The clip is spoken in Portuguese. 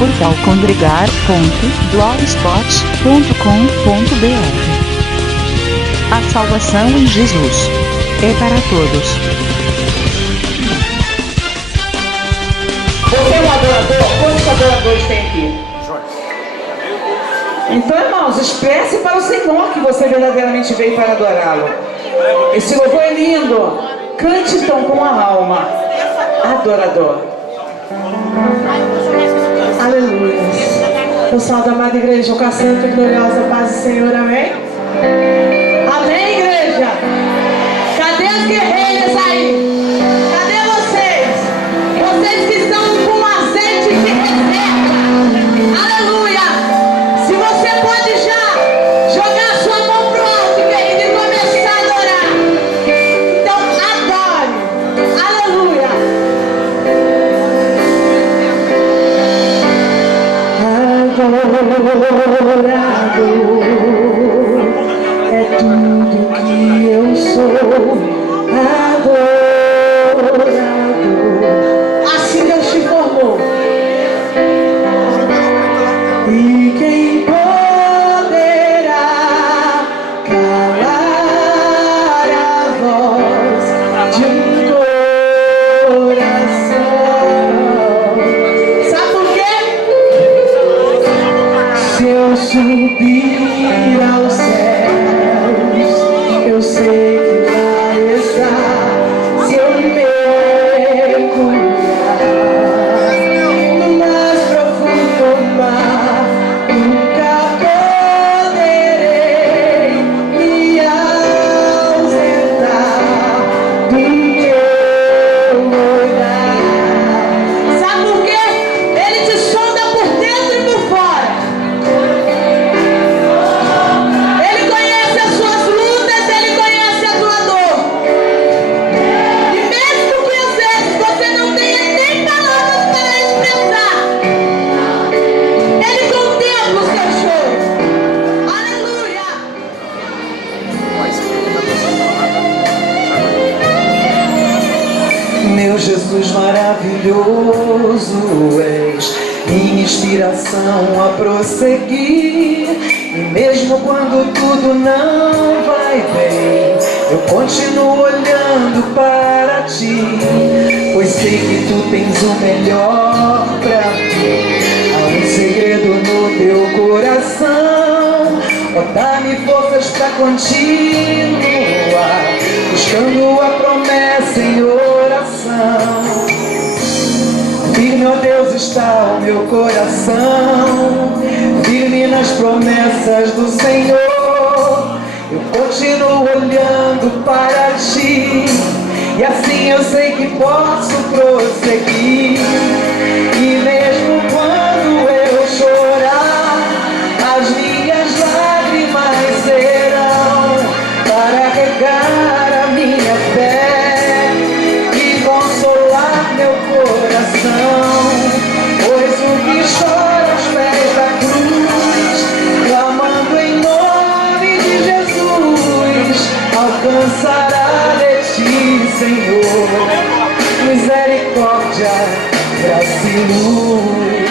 portalcongregar.blogspot.com.br. A salvação em Jesus é para todos. Você é um adorador? Quantos adoradores tem aqui? Então, irmãos, expresse para o Senhor que você verdadeiramente veio para adorá-lo. Esse louvor é lindo. Cante então com a alma. Adorador. Aleluia. Pessoal da amada igreja, com a santa e gloriosa paz do Senhor, amém? Amém, igreja? Cadê as guerreiras aí? Cadê vocês? Vocês que estão com azeite de reserva. Aleluia. Se você pode já jogar sua mão pro alto, querido, e começar a adorar. Então adore. Aleluia. Adorador é tudo que eu sou. Adorador, assim Deus te formou. E quem poderá calar a voz de um coração? Sabe por quê? Se eu subir aos céus, eu sei que vai estar. Se eu mergulhar no mais profundo mar, nunca poderei me ausentar do teu olhar. Sabe por quê? Ele te sonda por dentro e por fora. Ele conhece as suas lutas, ele conhece a tua dor. E mesmo que às vezes você não tenha nem palavras para expressar, ele contempla o seu choro. Aleluia! Meu Jesus maravilhoso és, minha inspiração a prosseguir. E mesmo quando tudo não vai bem, eu continuo olhando para ti, pois sei que tu tens o melhor pra mim. Há um segredo no teu coração, ó, dá-me forças pra continuar, buscando a promessa em oração. Firme, ó Deus, está o meu coração, firme nas promessas do Senhor. Eu continuo olhando para ti, e assim eu sei que posso prosseguir. E mesmo quando eu chorar, as minhas lágrimas serão para regar a minha fé e consolar meu coração. Pois o que chora aos pés da cruz, clamando em nome de Jesus, alcançará de ti, Senhor, misericórdia, graça e luz.